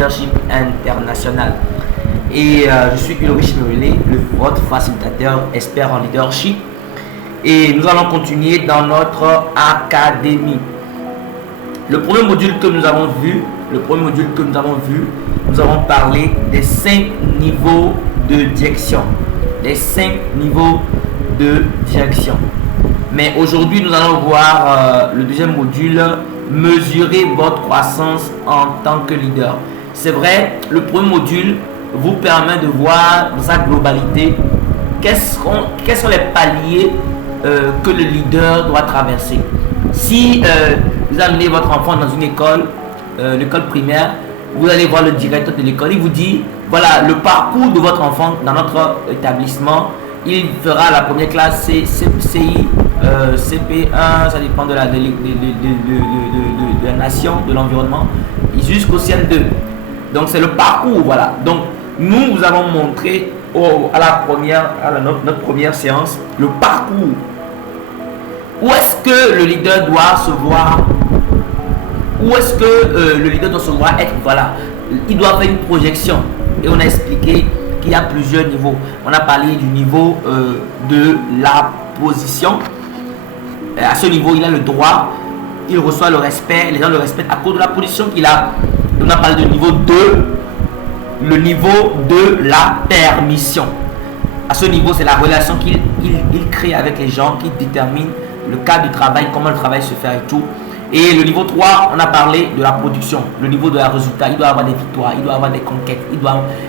leadership international. Et je suis Ulrich Merlet, votre facilitateur expert en leadership. Et nous allons continuer dans notre académie. Le premier module que nous avons vu, nous avons parlé des 5 niveaux de direction. Les 5 niveaux de direction. Mais aujourd'hui, nous allons voir le deuxième module, mesurer votre croissance en tant que leader. C'est vrai, le premier module vous permet de voir dans sa globalité quels sont les paliers que le leader doit traverser. Si vous amenez votre enfant dans une école, l'école primaire, vous allez voir le directeur de l'école, il vous dit, voilà le parcours de votre enfant dans notre établissement. Il fera la première classe CI, CP1, ça dépend de la nation, de l'environnement, jusqu'au CM2. Donc c'est le parcours, voilà. Donc nous vous avons montré à notre première séance le parcours. Où est-ce que le leader doit se voir? Où est-ce que le leader doit se voir être? Voilà, il doit faire une projection. Et on a expliqué qu'il y a plusieurs niveaux. On a parlé du niveau de la position. À ce niveau, il a le droit, il reçoit le respect, les gens le respectent à cause de la position qu'il a. On a parlé du niveau 2, le niveau de la permission. À ce niveau, c'est la relation qu'il crée avec les gens qui détermine le cadre du travail, comment le travail se fait et tout. Et le niveau 3, on a parlé de la production, le niveau de la résultat. Il doit avoir des victoires, il doit avoir des conquêtes.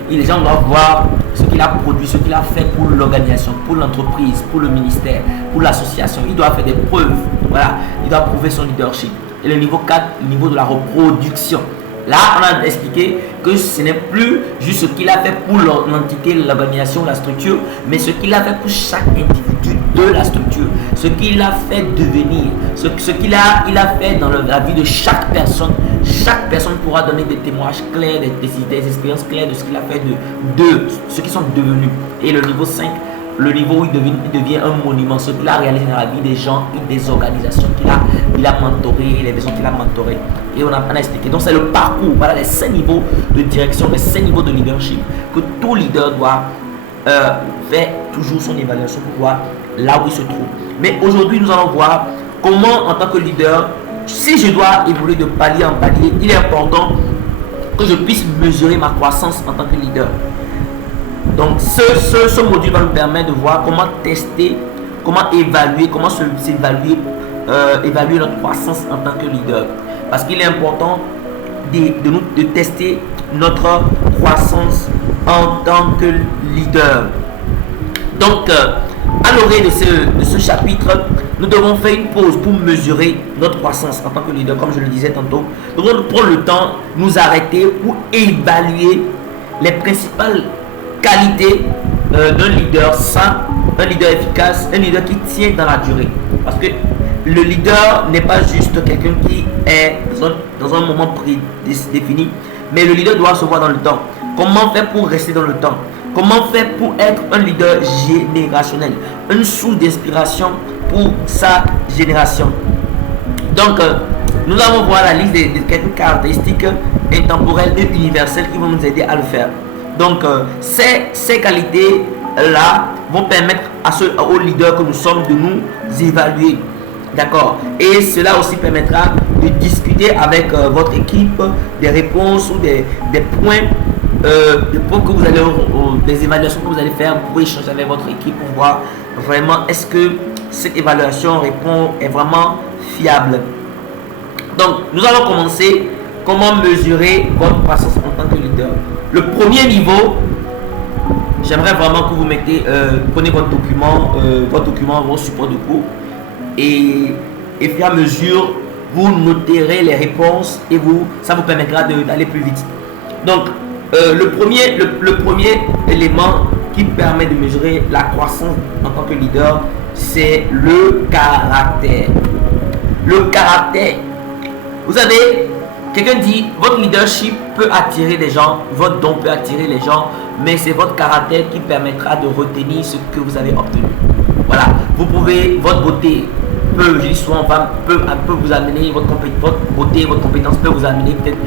Les gens doivent voir ce qu'il a produit, ce qu'il a fait pour l'organisation, pour l'entreprise, pour le ministère, pour l'association. Il doit faire des preuves. Voilà, il doit prouver son leadership. Et le niveau 4, le niveau de la reproduction. Là, on a expliqué que ce n'est plus juste ce qu'il a fait pour l'entité, l'organisation, la structure, mais ce qu'il a fait pour chaque individu de la structure, ce qu'il a fait devenir, ce qu'il a fait dans la vie de chaque personne. Chaque personne pourra donner des témoignages clairs, des expériences claires de ce qu'il a fait, de ce qu'ils sont devenus. Et le niveau 5, le niveau où il devient un monument, ce qu'il a réalisé dans la vie des gens et des organisations qu'il a mentoré, les personnes qu'il a mentorées. Et on a expliqué. Donc c'est le parcours, voilà les 5 niveaux de direction, les 5 niveaux de leadership que tout leader doit faire toujours son évaluation pour voir là où il se trouve. Mais aujourd'hui, nous allons voir comment en tant que leader, si je dois évoluer de palier en palier, il est important que je puisse mesurer ma croissance en tant que leader. Donc ce module va nous permettre de voir comment tester, comment évaluer, comment s'évaluer, évaluer notre croissance en tant que leader. Parce qu'il est important de tester notre croissance en tant que leader. Donc, à l'orée de ce chapitre, nous devons faire une pause pour mesurer notre croissance en tant que leader, comme je le disais tantôt. Nous devons prendre le temps, nous arrêter pour évaluer les principales qualités d'un leader sain, un leader efficace, un leader qui tient dans la durée. Parce que le leader n'est pas juste quelqu'un qui est dans un moment prédéfini, mais le leader doit se voir dans le temps. Comment faire pour rester dans le temps? Comment faire pour être un leader générationnel, une source d'inspiration pour sa génération? Donc, nous allons voir la liste des quelques caractéristiques intemporelles et universelles qui vont nous aider à le faire. Donc, ces qualités-là vont permettre aux leaders que nous sommes de nous évaluer. D'accord. Et cela aussi permettra de discuter avec votre équipe des réponses ou des points, que vous allez, des évaluations que vous allez faire pour échanger avec votre équipe pour voir vraiment est-ce que cette évaluation est vraiment fiable. Donc, nous allons commencer. Comment mesurer votre croissance en tant que leader? Le premier niveau, j'aimerais vraiment que vous prenez votre document, vos supports de cours. Et au fur et à mesure, vous noterez les réponses et ça vous permettra d'aller plus vite. Donc, le premier élément qui permet de mesurer la croissance en tant que leader, c'est le caractère. Le caractère. Vous savez, quelqu'un dit, votre leadership peut attirer les gens, votre don peut attirer les gens, mais c'est votre caractère qui permettra de retenir ce que vous avez obtenu. Voilà, votre beauté peut, je dis souvent, peut vous amener, votre beauté, votre compétence peut vous amener peut-être